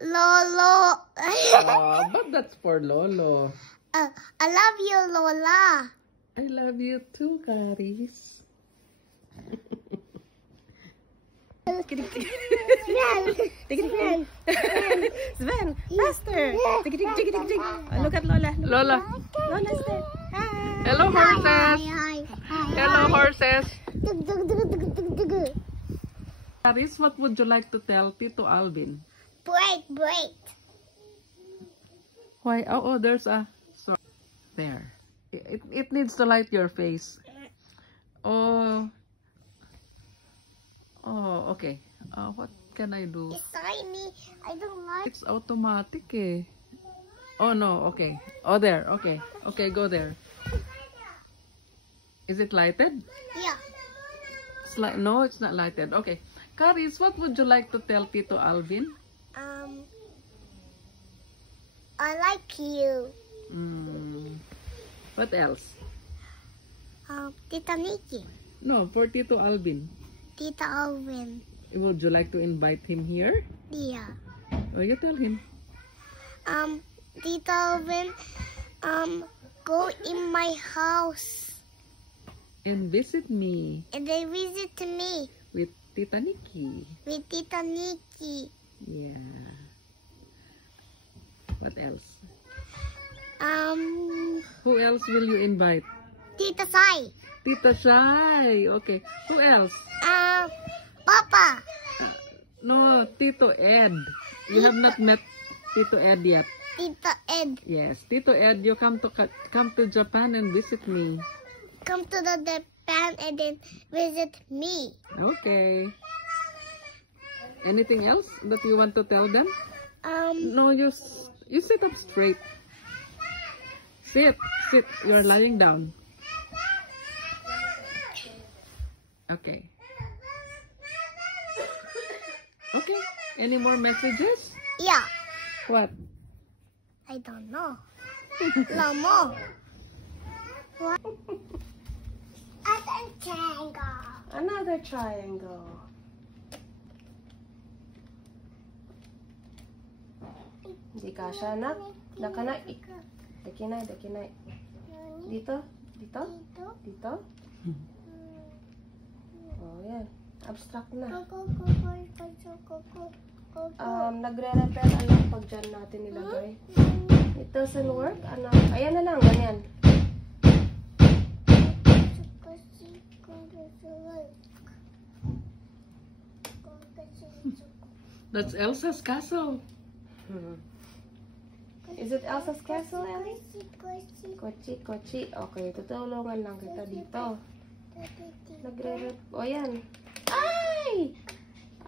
Lolo. But that's for Lolo. I love you, Lola. I love you too, Caris. Sven, faster. Look at Lola. Lola. Lola's there. Hi. Hello, horses. Hello, horses. Caris, what would you like to tell Tito Alvin? Break. Why? Oh, there's a... So, there. It needs to light your face. Oh, okay. What can I do? It's tiny. I don't like. It's automatic eh. Oh no, okay. Oh there, okay. Okay, go there. Is it lighted? Yeah. It's no, it's not lighted. Okay. Caris, what would you like to tell Tito Alvin? I like you. What else? Tita Nikki. No, for Tito Alvin. Tita Alvin. Would you like to invite him here? Yeah. Oh, you tell him. Tita Alvin, go in my house. And visit me. And they visit me. With Tita Nikki. With Tita Nikki. Yeah. What else? Who else will you invite? Tita Sai. Tita Shai. Okay. Who else? Papa. No, Tito Ed. You have not met Tito Ed yet. Tita Ed. Yes, Tito Ed, you come to Japan and visit me. Come to the Japan and then visit me. Okay. Anything else that you want to tell them? No, you sit up straight. Sit. You're lying down. Okay. Okay. Any more messages? Yeah. What? I don't know. Lamo. What? Another triangle. Another triangle. Hindi kasha, anak. Nakanay. Dakinay. Dito. Oh, yan. Abstract na. Nagre-repair, anak, pag dyan natin nilagay. It doesn't work, anak. Ayan na lang, ganyan. That's Elsa's castle. Is it Elsa's castle, Ellie? Kochi. Okay, tutulungan lang kita dito. Nagre-rep. O, yan. Ay!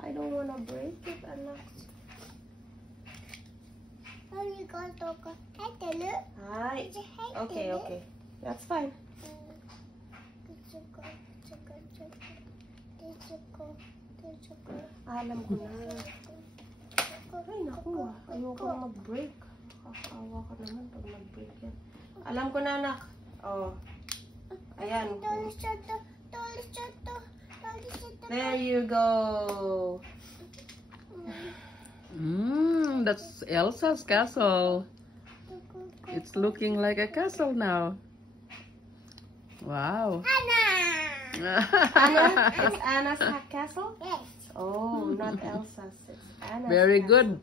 I don't wanna break it, anak. Hi. Okay. That's fine. Alam ko na. Ay, naku. Ayoko na mag-break. Kakawa ka naman pag mag-break yan. Alam ko na, anak. Oh. Ayan. There you go. That's Elsa's castle. It's looking like a castle now. Wow. Anna. It's Anna's castle? Yes. Oh, not Elsa's. It's Anna's. Very castle. good.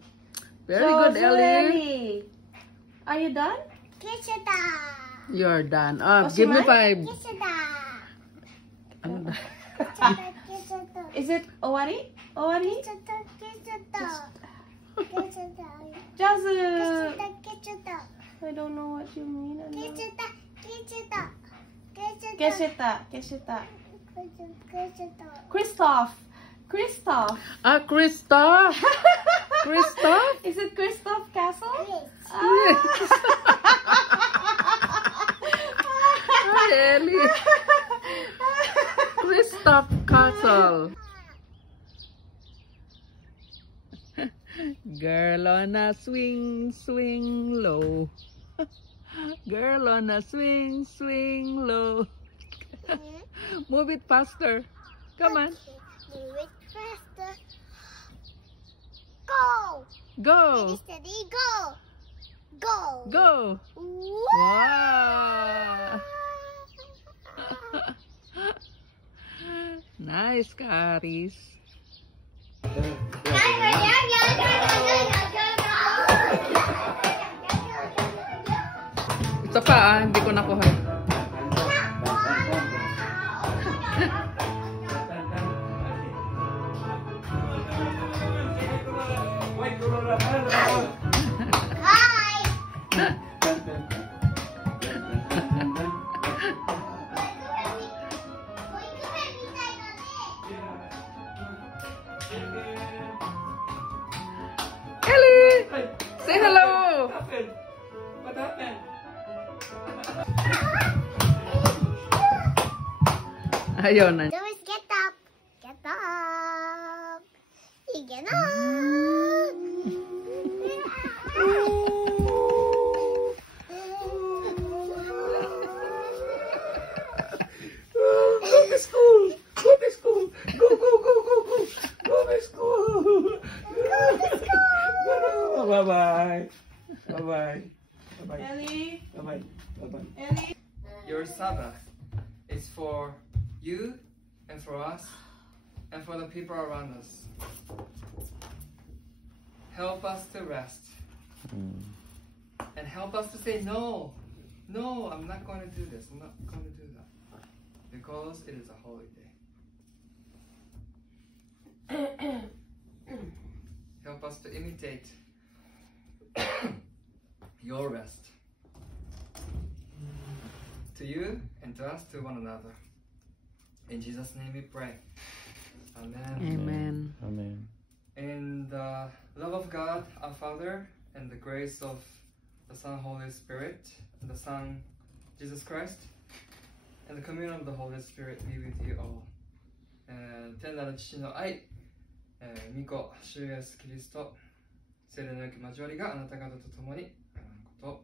Very good, Ellie. Are you done? Kishida. You're done. Oh, Give me 5. Kishida. Ano na? Is it Owari? Owari? Kishida. Just Kishida. I don't know what you mean. Kishida. Keshita. Christoph. Christoph. Christoph? Is it Christoph Castle? Yes. Hi, Ellie. Christoph Castle. Girl on a swing low. Girl on a swing low. Move it faster. Come on. Do it faster. Go. Go. Ready, steady, go. Go. Go. Wow. Wow. Nice, Karis. Isa pa hindi ko nakuha. Hi. Ellie! Say hello! What happened? Ayun na. Doris, get up. Get up. You get up. Go to school! Go to school! Go, go, go, go, go! Go to school! Go! Bye-bye! Bye-bye! Bye-bye! Ellie? Bye-bye! Bye-bye! Ellie? Your Sabbath is for you and for us and for the people around us. Help us to rest and help us to say no. No, I'm not going to do this. I'm not going to do that because it is a holy day. Help us to imitate your rest. To you and to us, to one another. In Jesus' name we pray. Amen. Amen. Amen. In the love of God, our Father, and the grace of the Son, Holy Spirit, and the Son, Jesus Christ, and the communion of the Holy Spirit be with you all. 天なる父の愛、御子、主イエスキリスト、聖霊の良き交わりがあなた方と共にあること。